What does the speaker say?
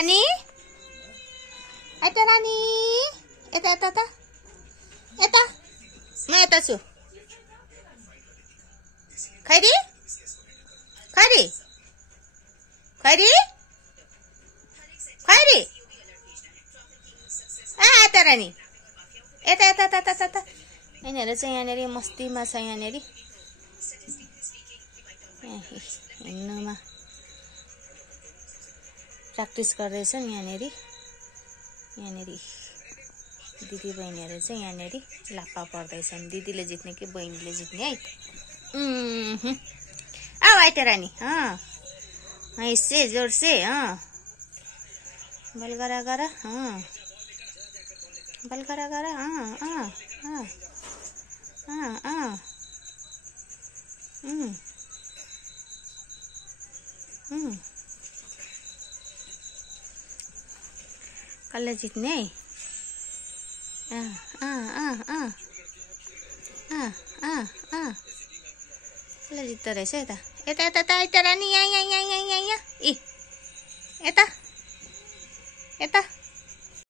रानी आइता रानी यता यता यता यता म यता छु खैरी खैरी खैरी खैरी यता रानी यता यता यता यता यिनीहरू चाहिँ यहाँनिर मस्तीमा छ यहाँनिर हिँड्नुमा प्र्याक्टिस गर्दैछन् यहाँनिर दिदी बहिनीहरू चाहिँ यहाँनिर लाप्पा पर्दैछन् दिदीले जित्ने कि बहिनीले जित्ने है आओ आइता रानी ऐसे जोर से बल गरा गरा बल गरा गरा कसले जित्ने कसले जित्दो रहेछ यता यता यता यता रानी यहाँ यहाँ यहाँ यहाँ यहाँ